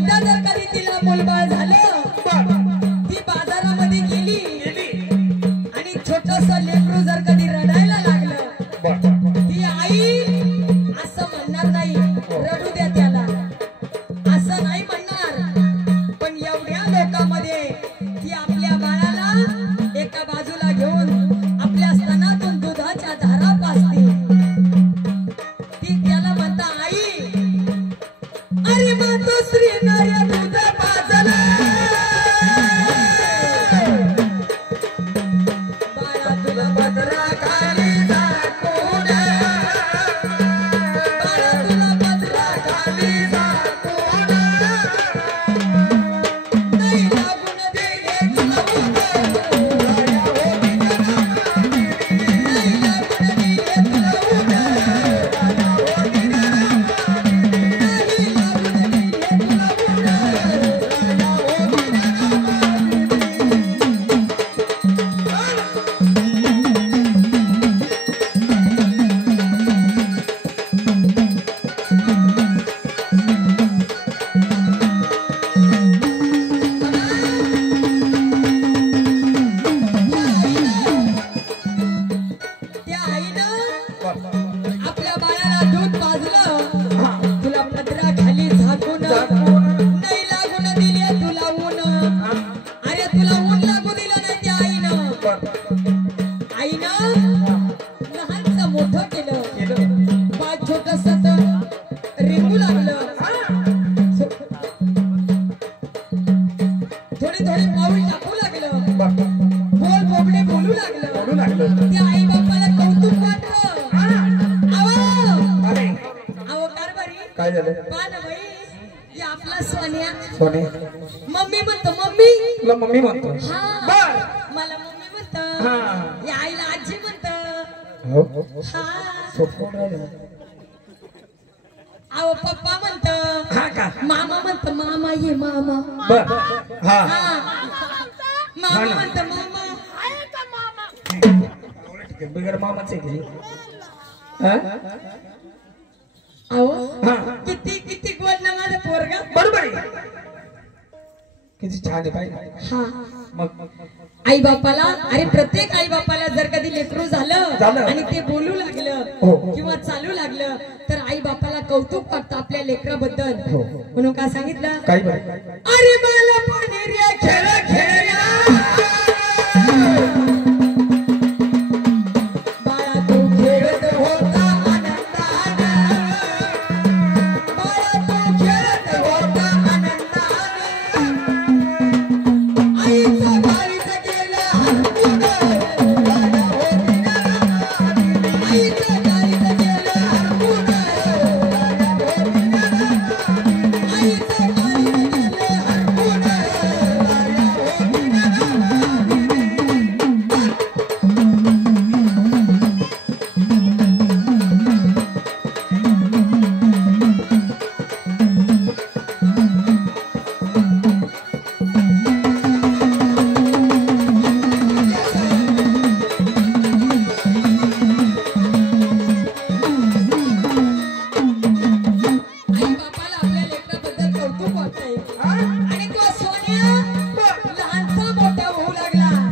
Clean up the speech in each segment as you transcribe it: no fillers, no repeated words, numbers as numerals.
एकदा जर कधी तिला मुलबाळ झालं ती बाजारामध्ये गेली आणि छोटस लेकरू जर कधी रडायला लागलं ती आई असं म्हणणार नाही रडू द्या त्याला असं नाही म्हणणार पण एवढ्या लोकांमध्ये ती आपल्या बाळाला एका बाजूला घेऊन आपल्या स्तनातून दुधाच्या धारा पाजते ती त्याला म्हणता आई अरे मातोश्री नर्या दूध पाजला बाळा तुला भद्रा खाली झाकून बाळा तुला भद्रा खाली झाकून नाही लागून दिले तुला आपल्या बाळाला दूध पाजलं तुला पत्रा खाली झाकून नाही लागून दिले तुला ऊन अरे तुला ऊन लागू दिलं नाही त्या आईनं लहानच मोठं केलं बाळ छोटस रेंगू लागलं थोडी थोडी पाऊल टाकू लागलं बोल बोबडे बोलू लागलं त्या आई बापाला कौतुक वाटलं काय झालं पान बाई हे आपला सोन्या सोने मम्मी म्हणतो मम्मी तुला मम्मी म्हणतो बर मला मम्मी म्हणतो या आईला आजी म्हणतो अहो पप्पा म्हणतो मामा म्हणतो मामा ये मामा मामा म्हणतो मामा बिगर मामाच आहे अहो किती किती गोड ना माझा पोरगा बरोबर किती छान आहे पाहिजे मग आई बापाला अरे प्रत्येक आई बापाला जर कधी लेकरू झालं आणि ते बोलू लागलं किंवा चालू लागलं तर आई बापाला कौतुक वाटतं आपल्या लेकराबद्दल म्हणून काय सांगितलं काय अरे मला पाणी खेळ खेळला बाळा तू खेळत होता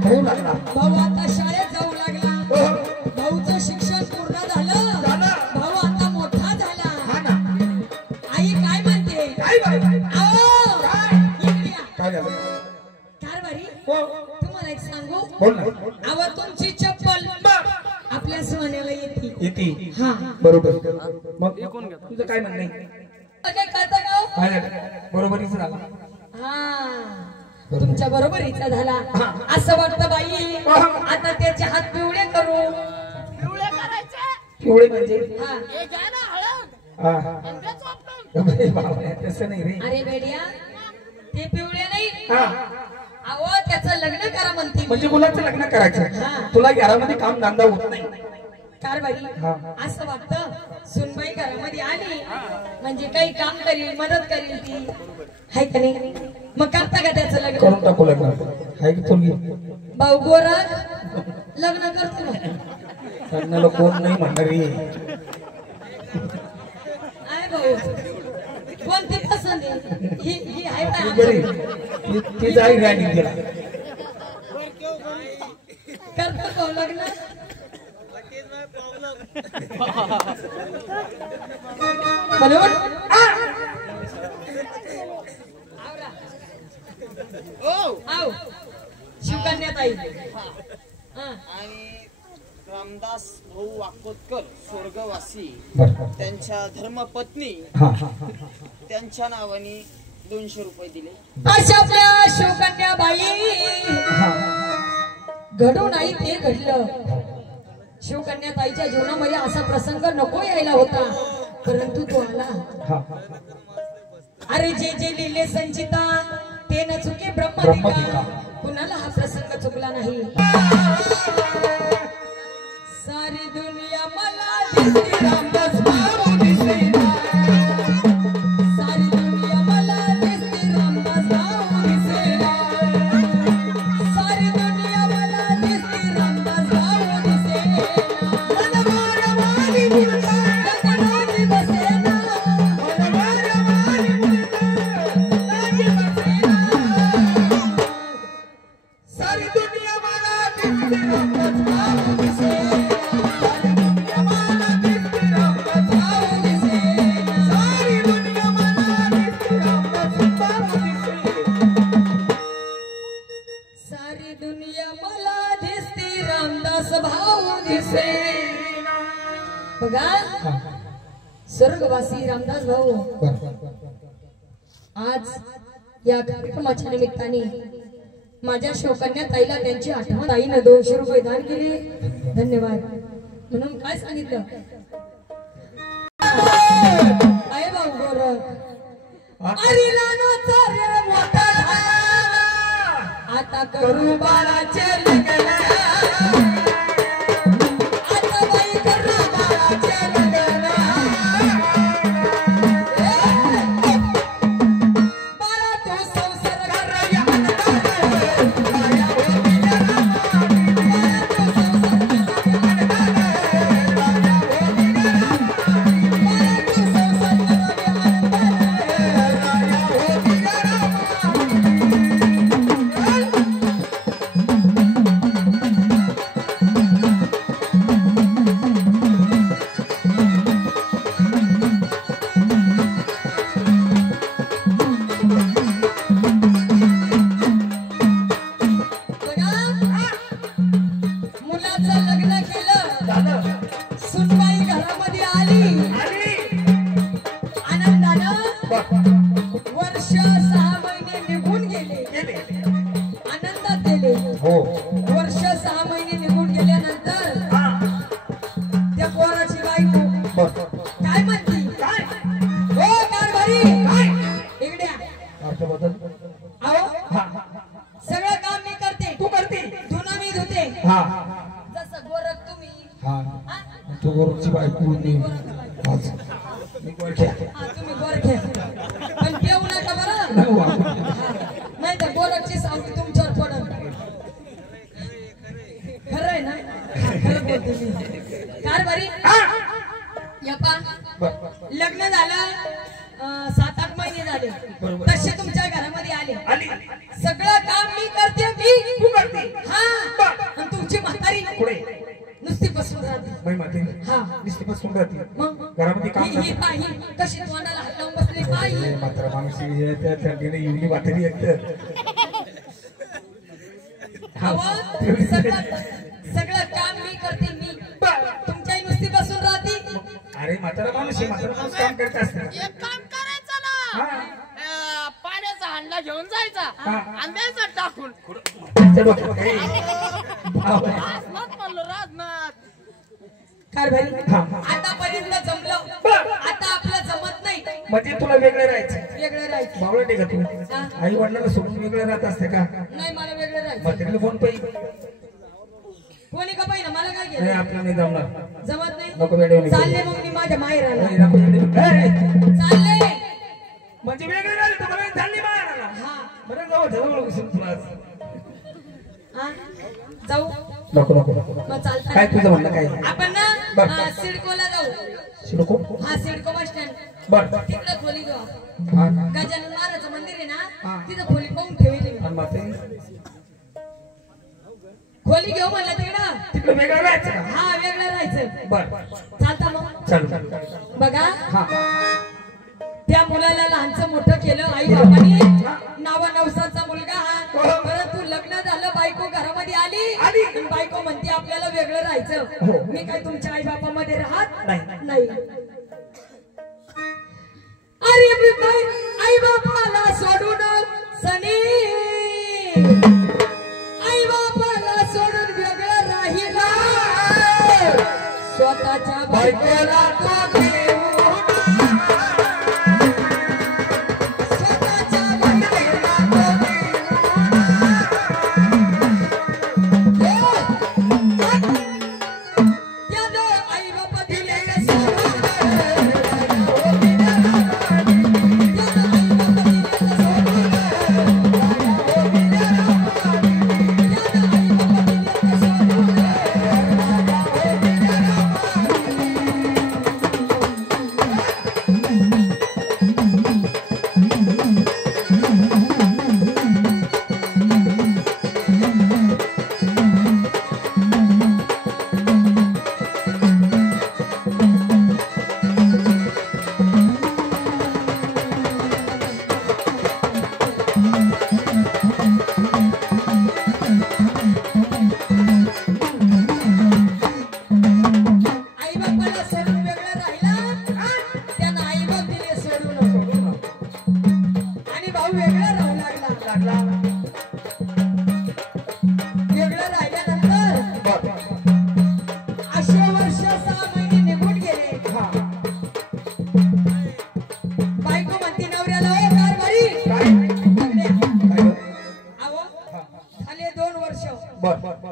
भाऊ आता शाळेत जाऊ लागला भाऊचं शिक्षण पूर्ण झालं भाऊ आता मोठा झाला आई काय म्हणते कारभारी तुम्हाला एक सांगू अव तुमची चप्पल आपल्या सोन्याला येते बरोबर मग तुझं काय म्हणणं काय कळतं का बरोबरीच झाला तुमच्या बरोबरीचा झाला असं वाटतं बाई आता त्याचे हात पिवळे करू पिवळे करायचे पिवळे म्हणजे हे घ्या ना हळद तसं नाही रे अरे बेडिया ते पिवळे नाही अहो त्याचं लग्न करा म्हणते म्हणजे मुलाचं लग्न करायचं तुला घरामध्ये काम धंदा होत नाही कारभारी असं वाटतं सुनबाई घरामध्ये आली म्हणजे काही काम करील मदत करील ती हाय का नाही मग करता का त्याचं लग्न करून टाकू लग्न हाय की पोरगी भाऊ गोरा लग्न करतो ना लग्नाला कोण नाही म्हणणारी आहे भाऊ कोणती पसंत आहे आहे ना बरी आमचं. ती जाई गाडी गेला करतो भाऊ लग्न म्हणून आव शिवकन्या ताई आणि रामदास भाऊ वाकोतकर स्वर्गवासी त्यांच्या धर्मपत्नी त्यांच्या नावाने 200 रुपये दिले. अशा आपल्या शिवकन्या बाई घडू नाही ते घडलं. शिवकन्या ताईच्या जीवनामध्ये असा प्रसंग नको यायला होता परंतु तो आला. अरे जे जे लिहिले संचिता ते न चुके ब्रह्मदिका. कुणाला हा प्रसंग चुकला नाही. सारी दुनिया मला दिसते रामदास भाऊ दिसेना. सारी दुनिया मला दिसते रामदास भाऊ दिसेना. सारी दुनिया मला दिसते रामदास भाऊ दिसेना. मनमारा मारी मुलगा लाजी बसेना. मनमारा मारी मुलगा लाजी बसेना. सारी दुनिया मला दिसते रामदास भाऊ दिसेना. सारी दुनिया मला दिसते रामदास भाऊ दिसेना. बघा स्वर्गवासी रामदास भाऊ आज या कार्यक्रमाच्या निमित्ताने माझ्या शिवकन्या ताईला त्यांची आठवण आईनं 200 रुपये दान केले. धन्यवाद. म्हणून काय सांगितलं आहे भाऊ गोरख अरे नानाचा रे मोठा झाला आता करू बाळाचे लग्न. आता बाई करू बाळाचे लग्न. बाळा तू संसार कर या बाया हो बिया बाळा तू संसार कर या बाया हो बिया बाळा तू संसार कर या बाया हो बिया. मुलाचं लग्न केलं. सुनबाई घरामध्ये आली. आनंदानं वर्ष 6 महिने निघून गेले. आनंदात गेले. वर्ष 6 महिने निघून गेल्यानंतर त्या पोराची बायको काय म्हणती हो कारभारी इकडे अहो सगळं काम मी करते. तू करते. धुणं मी धुते. जसं गोरख तुम्ही तू गोरखची बायको मी तुम्ही गोरखे पण देऊ नका बरं. नाही तर गोरखची सावली तुमच्यावर पडत. खरं आहे ना. खरं बोलते मी. कारभारी यप्पा लग्न झालं 7-8 महिने झाले तसे तुमच्या घरामध्ये आले. सगळं काम मी करते. मी तू करते. हा आणि तुमची म्हातारी नुसती बसून राहते. हा नुसती बसून राहते. मग घरामध्ये काम ही पाही कशी तोंडाला हात लावून बसली पाही. मात्र माणूस त्या थंडीने एवढी वाटली एकतर सगळं काम मी करते. मी तुमच्या नुसती बसून राहते. अरे म्हातारा माणूस काम करत असतात. एक काम करायचं ना पाण्याचा हांडा घेऊन जायचा आणि द्यायचा टाकून. राजनाथ म्हणलो राजनाथ. कारभारी आतापर्यंत जमलं. आता आपलं जमत नाही. म्हणजे तुला वेगळं राहायचं. वेगळं राहायचं. बावळा टेका तुला आई वडिलांना सोडून वेगळं राहत असते का. नाही मला वेगळं राहायचं. म्हातारीला फोन पाहिजे. कोणी का पाहिजे मला काय नाही केलं आपल्याला नाही जमणार. जमत नाही. नको वेडे चालले मग मी माझ्या माहेराला. चालले चालले म्हणजे वेगळे झाले तर मला चालली बाहेर. हा बरं जाऊ जवळ तुला हा जाऊ. नको नको मग चालतं. काय तुझं म्हणणं काय. आपण बरं. ना सिडकोला जाऊ. शिनको हा सिडको बस स्टँड बरं तिकडे खोली घेऊ. हा गजानन महाराजचं मंदिर आहे ना हा. तिथं खोली पाहून ठेवली आणि मग ते खोली घेऊ म्हणलं तिकडं तिकडे वेगळं राहायचं का? हा वेगळं राहायचं बर चालता मग चालू बघा हा त्या मुलाला लहानचं मोठं केलं आई बाबांनी नावा नवसाचा मुलगा हा परंतु लग्न झालं बायको घरामध्ये आली आणि बायको म्हणते आपल्याला वेगळं राहायचं मी काय तुमच्या आई बापामध्ये राहत नाही अरे मी आई बापाला सोडून सनी आई बापाला सोडून वेगळं राहिला स्वतःच्या बायकोला तो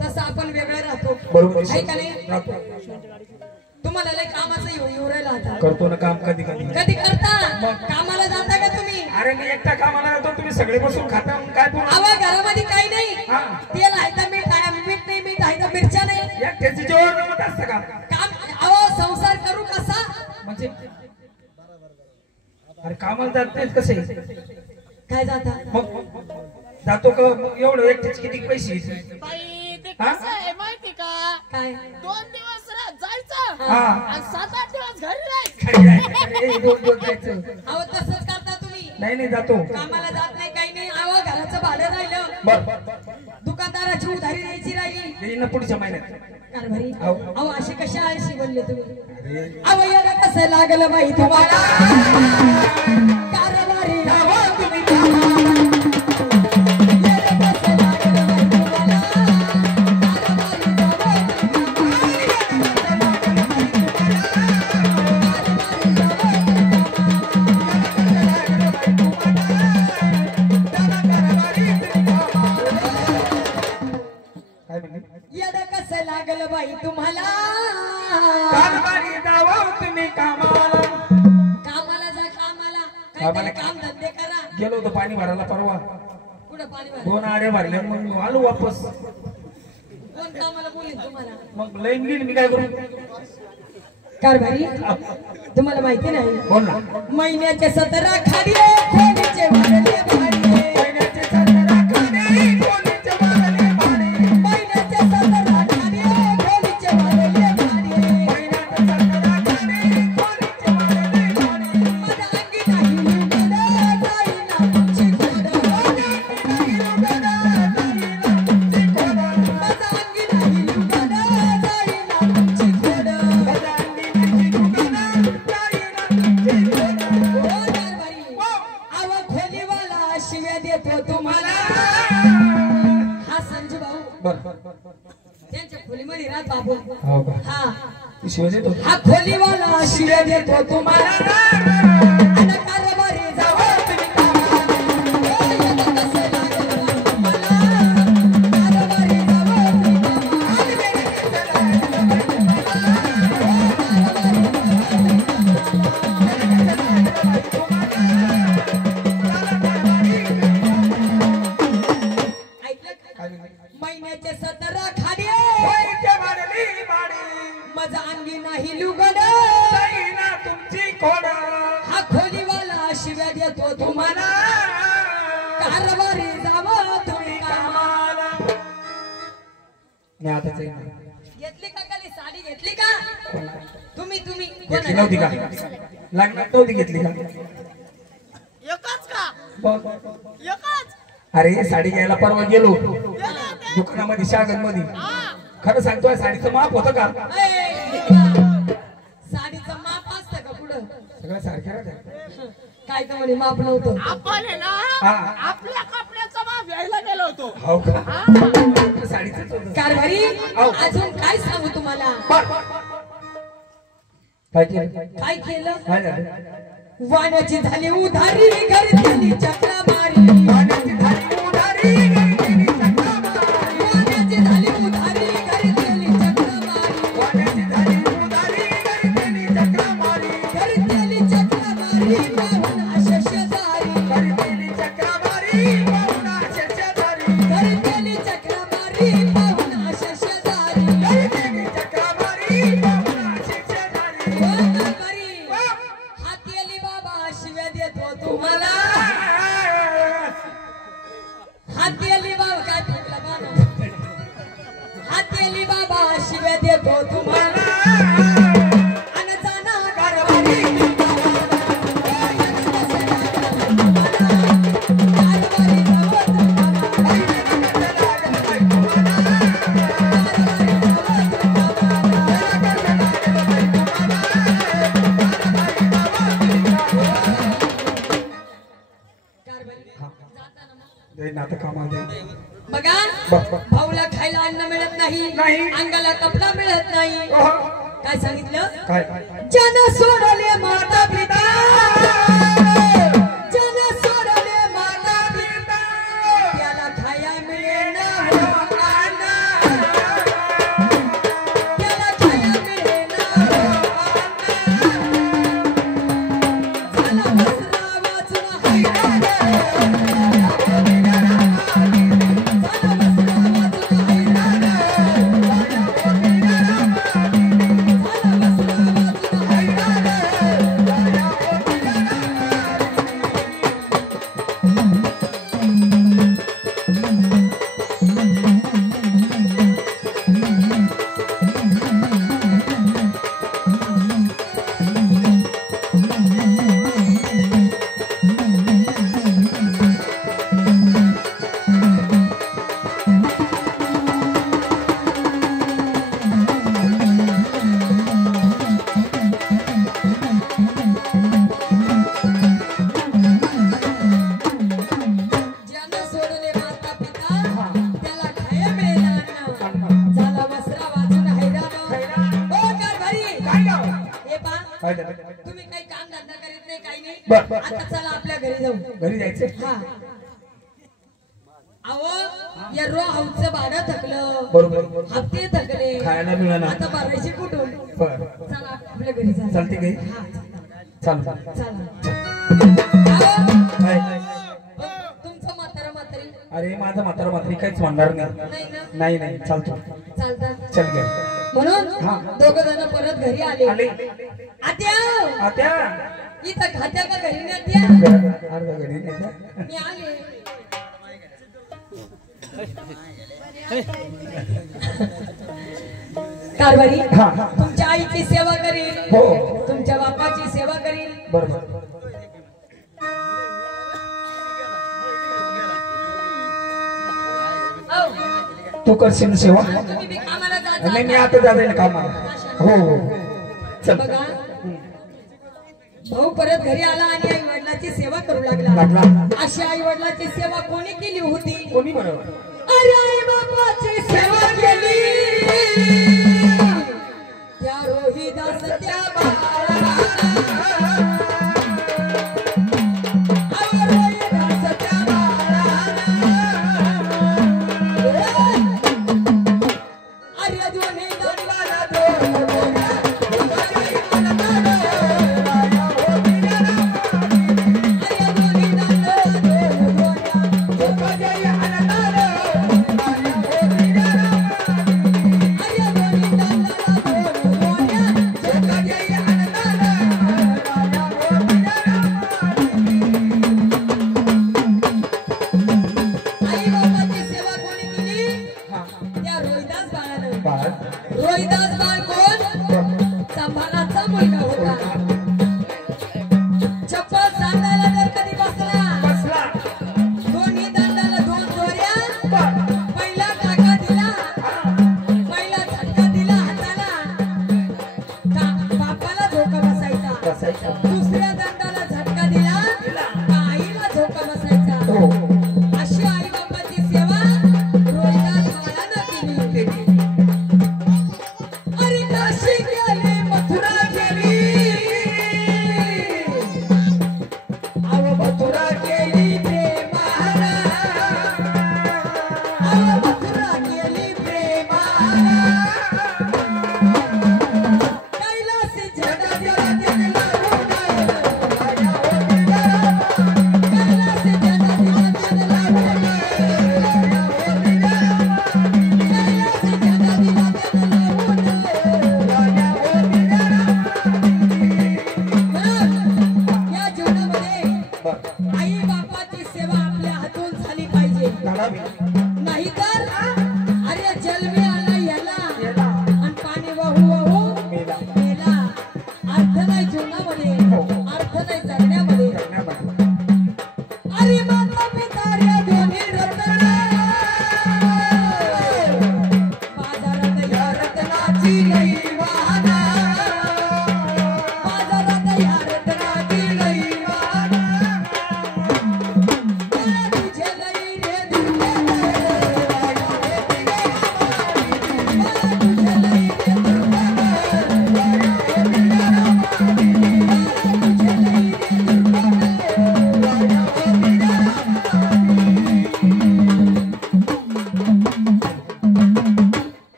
तसं आपण वेगळं राहतो आहे का नाही तुम्हाला लय कामाचं येऊरायला आता करतो ना काम कधी कधी कधी करता कामाला जाता का तुम्ही अरे मी एकटा कामाला जातो तुम्ही सगळे बसून खाता काय बोला आवा घरामध्ये काही नाही तेल आहे तर मीठ आहे मीठ नाही मीठ आहे तर मिरच्या नाही एकट्याची जेवण जमत असतं का काम आवा संसार करू कसा म्हणजे अरे कामाला जात नाहीत कसे काय जाता मग जातो का एवढं एकट्याचे किती पैसे बाई ते कसं आहे माहिती का काय 2 दिवस जायचं हा आणि 7-8 दिवस घरी राहायचं अहो तसंच करता तुम्ही नाही जातो कामाला जात नाही काही नाही आवा घराचं भाडं राहिलं बर दुकानदाराची उधारी द्यायची राहिली येईन ना पुढच्या महिन्यात कारभारी अहो अशी कशा आळशी बनले तुम्ही अहो याला कसं लागलं बाई तुम्हाला कारभारी याला कसं लागलं बाई तुम्हाला कारभारी जावं तुम्ही कामाला कामाला जा कामाला काहीतरी काम धंदे करा गेलो होतो पाणी भरायला परवा कुठं पाणी भरा 2 आड्या भरल्या मग आलो वापस कोण कामाला बोलेल तुम्हाला मग लाईन गेली मी काय करू कारभारी तुम्हाला माहिती नाही बोल ना महिन्याचे 17 खाडे खोलीचे वारले भाडे महिन्याचे 17 खाणे कोणीचे वारले भाडे महिन्याचे 17 खाडे खोलीचे वारले भाडे महिन्याचे 17 खाणे कोणीचे वारले भाडे माझ्या अंगी नाही लुगडं जाईना तुमची खोडं नाही लुगडं जाईना तुमची खोडं माझ्या अंगी नाही लुगडं जाईना तुमची खोडं माझ्या अंगी नाही लुगडं जाईना तुमची खोडं हो कारभारी आवा खोलीवाला शिव्या देतो तुम्हाला हा संजू भाऊ बर त्यांच्या खोलीमध्ये राहत बाबू हो का हा शिवाय देतो हा खोलीवाला शिव्या देतो तुम्हाला आणि कारभारी जावं तुम्ही कामाला. ओ, याला कसं लागलं बा तुम्हाला? कारभारी जावं तुम्ही कामाला. ऐकलं का? महिन्याचे 17 खाडे कोणीचे वारले भाडे माझा अंगी नाही लुगड जाईना तुमची खोडं हा खोलीवाला कारभारी जावं तुम्ही कामाला. मी आता घेतली का खाली साडी घेतली का तुम्ही घेतली नव्हती का लग्नात नव्हती घेतली का एकच का बघ. एकच अरे साडी घ्यायला परवा गेलो एकच. दुकानामध्ये शागन मध्ये हा खरं सांगतोय साडीचं माप होतं का साडीचं माप असतं का पुढं सगळं सारख्या राहत्या. काय का म्हणे माप नव्हतं. आपण आहे ना हा. आपल्या कपड्याचा माप घ्यायला गेलो होतो. हो का हा. साडीच होतं. कारभारी आहो. अजून काय सांगू तुम्हाला. काय केलं काय केलं काय झालं वाण्याची झाली उधारी घरच्यानी चक्रा मारी. पाण्याची झाली उधारी घरच्यानी चक्रा मारी. वाण्याची झाली उधारी घरच्यानी चक्रा मारी. पाण्याची झाली उधारी घरच्यानी चक्रा मारी. घरच्यानी चक्रा मारी पाहून अशा शेजारी. घरच्यानी चक्रा मारी पाहून अशा शेजारी. घरच्यानी चक्रा मारी पाहून अशा शेजारी. घरच्यानी चक्रा मारी पाहून अशा शेजारी. ओ कारभारी हाती आली बाबा शिव्या देतो तुम्हाला. हाती आली बाबा काय फेकला बाबा. हाती आली बाबा शिव्या देतो तुम्हाला. अन जाना कारभारी नातं कामाला बघा बघ. भाऊला खायला अन्न मिळत नाही नाही. अंगाला कपडा मिळत नाही. काय सांगितलं काय जन सोडले माता पिता. जन सोडले माता पिता. त्याला खाया मिळेना हो अन्न. त्याला खाया मिळेना हो अन्न. झाला वस्त्रा वाचून हैराण. झाला वस्त्रा वाचून हैराण. झाला वस्त्रा वाचून हैराण. ज्यानं सोडले माता पिता त्याला खाया मिळेना अन्न. झाला वस्त्रा वाचून हैराण. ओ कारभारी काय गाव हे पा काय झालं तुम्ही काही काम धंदा करीत नाही काही नाही. बर. आता चला आपल्या घरी जाऊ. घरी जायचं हा अहो या रो हाऊसचं भाडं थकलं. बरोबर हप्ते थकले. खायला मिळालं आता भरायची कुठून. बरं चला आपल्या घरी जा. चालते काही हा चालू चला. अहो, काय तुमचं म्हातारा म्हातारी अरे माझा म्हातारा म्हातारी काहीच म्हणणार नाही नाही ना नाही नाही चालतो चालतात. चल गे म्हणून हा. दोघ जण परत घरी आले. आले आत्या आत्या इथं खात्या का घरी नाही आत्या. अर्धा घरी नाही का? मी आले. कारभारी हा. तुमच्या आईची सेवा करील. हो. तुमच्या बापाची सेवा करील. बरोबर अहो, तू करशील सेवा तुम्ही बी कामाला जाता. नाही मी आता जाते कामाला हो हो चल बघा भाऊ परत घरी आला आणि आई वडिलाची सेवा करू लागला. लागला. अशी आई वडिलाची सेवा कोणी केली होती. कोणी बरोबर अरे आई बापाची सेवा केली त्या रोहिदास त्या बाळाला. अहो रोहिदास त्या बाळाला. अरे दोन्ही दंडाला दोन गोऱ्या. अरे दोन्ही दंडाला दोन गोऱ्या. अरे दोन्ही दंडाला दोन गोऱ्या. घालावी नाहीतर अरे जलमे आला याला याला आणि पाणी वाहू वाहू मेला मेला. अर्थ नाही जीवनामध्ये, अर्थ नाही जगण्यामध्ये. करण्यामध्ये अरे माता पिता रे दोन्ही रत्न